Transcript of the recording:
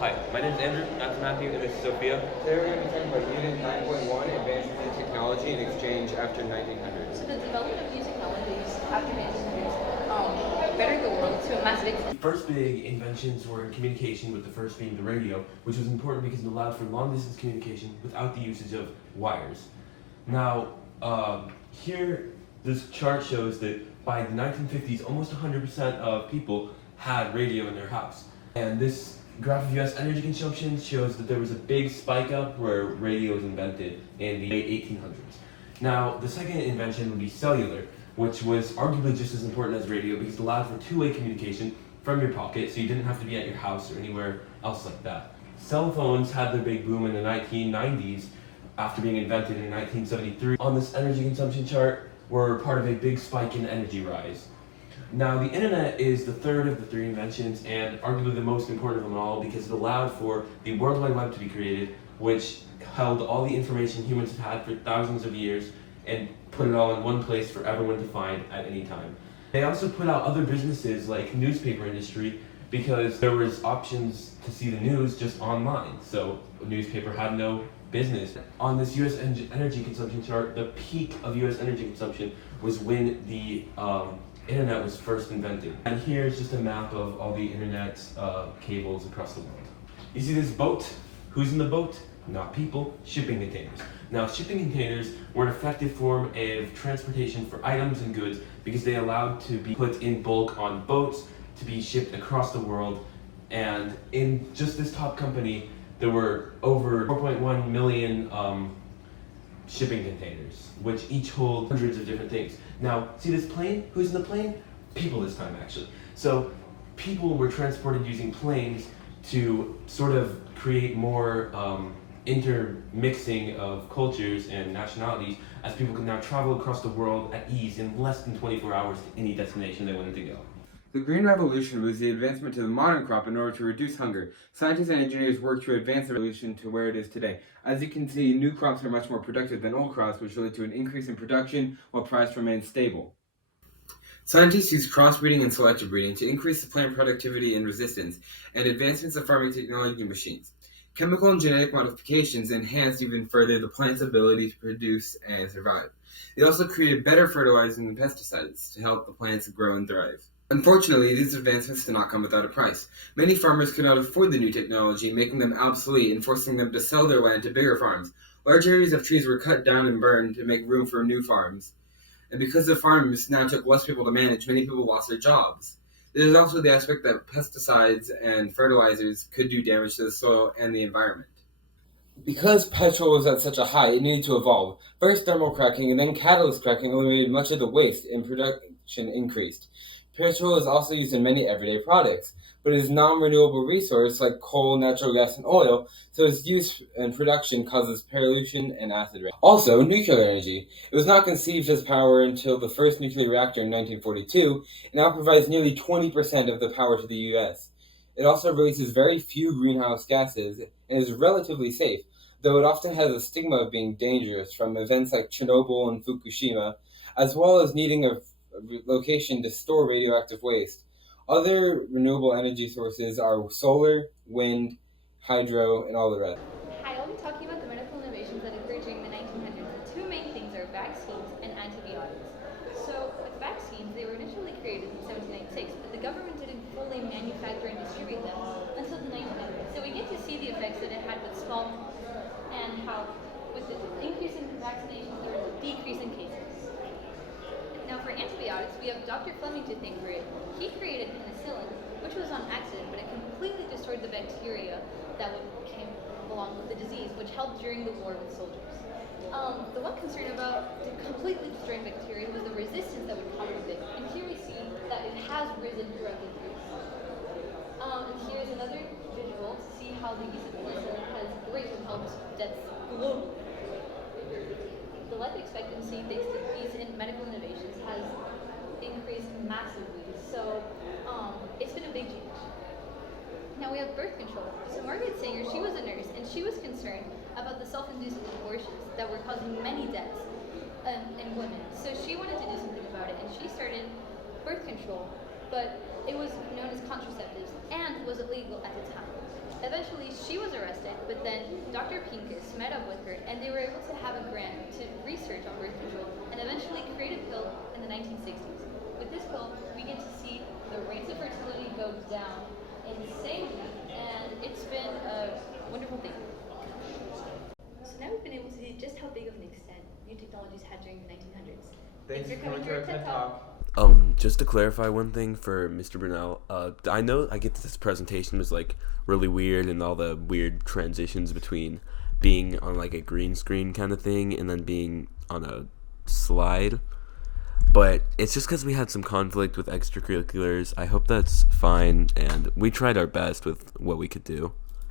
Hi, my name is Andrew, that's Matthew, and this is Sophia. Today we're going to be talking about Unit 9.1, Advances in Technology and Exchange after So 1900. the development of new technologies after 1900s bettered the world to a massive extent. The first big inventions were in communication, with the first being the radio, which was important because it allowed for long distance communication without the usage of wires. Now, here, this chart shows that by the 1950s, almost 100% of people had radio in their house. And this graph of US energy consumption shows that there was a big spike up where radio was invented in the late 1800s. Now, the second invention would be cellular, which was arguably just as important as radio because it allowed for two-way communication from your pocket, so you didn't have to be at your house or anywhere else like that. Cell phones had their big boom in the 1990s after being invented in 1973. On this energy consumption chart, were part of a big spike in energy rise. Now, the internet is the third of the three inventions and arguably the most important of them all because it allowed for the World Wide Web to be created, which held all the information humans have had for thousands of years and put it all in one place for everyone to find at any time. They also put out other businesses like newspaper industry because there was options to see the news just online, so a newspaper had no business. On this US energy consumption chart, the peak of US energy consumption was when the internet was first invented. And here's just a map of all the internet cables across the world. You see this boat? Who's in the boat? Not people, shipping containers. Now, shipping containers were an effective form of transportation for items and goods because they allowed to be put in bulk on boats to be shipped across the world. And in just this top company, there were over 4.1 million shipping containers, which each hold hundreds of different things. Now, see this plane? Who's in the plane? People this time, actually. So, people were transported using planes to sort of create more intermixing of cultures and nationalities as people can now travel across the world at ease in less than 24 hours to any destination they wanted to go. The Green Revolution was the advancement to the modern crop in order to reduce hunger. Scientists and engineers worked to advance the revolution to where it is today. As you can see, new crops are much more productive than old crops, which led to an increase in production while price remained stable. Scientists use crossbreeding and selective breeding to increase the plant productivity and resistance, and advancements of farming technology and machines. Chemical and genetic modifications enhanced even further the plant's ability to produce and survive. They also created better fertilizers and pesticides to help the plants grow and thrive. Unfortunately, these advancements did not come without a price. Many farmers could not afford the new technology, making them obsolete and forcing them to sell their land to bigger farms. Large areas of trees were cut down and burned to make room for new farms. And because the farms now took less people to manage, many people lost their jobs. There is also the aspect that pesticides and fertilizers could do damage to the soil and the environment. Because petrol was at such a high, it needed to evolve. First thermal cracking and then catalyst cracking eliminated much of the waste and production increased. Petrol is also used in many everyday products, but it is a non-renewable resource like coal, natural gas, and oil, so its use and production causes pollution and acid rain. Also, nuclear energy. It was not conceived as power until the first nuclear reactor in 1942, and now provides nearly 20% of the power to the US. It also releases very few greenhouse gases and is relatively safe, though it often has a stigma of being dangerous from events like Chernobyl and Fukushima, as well as needing a location to store radioactive waste. Other renewable energy sources are solar, wind, hydro, and all the rest. Hi, I'll be talking about the medical innovations that occurred during the 1900s. The two main things are vaccines and antibiotics. So, with vaccines, they were initially created in 1796, but the government didn't fully manufacture and distribute them until the 1900s. So we get to see the effects that it had with smallpox and how, with the increase in vaccinations, there was a decrease in cases. Now, for antibiotics, we have Dr. Fleming to thank for it. He created penicillin, which was on accident, but it completely destroyed the bacteria that came along with the disease, which helped during the war with soldiers. The one concern about the completely destroying bacteria was the resistance that would come with it. And here we see that it has risen throughout the years. And here's another visual to see how the use of penicillin has greatly helped deaths globally. The life expectancy, thanks to these medical innovations, has increased massively. So it's been a big change. Now we have birth control. So Margaret Sanger, she was a nurse, and she was concerned about the self-induced abortions that were causing many deaths in women. So she wanted to do something about it, and she started birth control, but it was known as contraceptives and was illegal at the time. Eventually, she was arrested, but then Dr. Pincus met up with her, and they were able to have a grant to research on birth control and eventually create a pill in the 1960s. With this pill, we get to see the rates of fertility go down insanely, and it's been a wonderful thing. So now we've been able to see just how big of an extent new technologies had during the 1900s. Thanks for coming to our TED Talk. Just to clarify one thing for Mr. Brunel, I know I get that this presentation was like really weird and all the weird transitions between being on like a green screen kind of thing and then being on a slide, but it's just because we had some conflict with extracurriculars. I hope that's fine, and we tried our best with what we could do.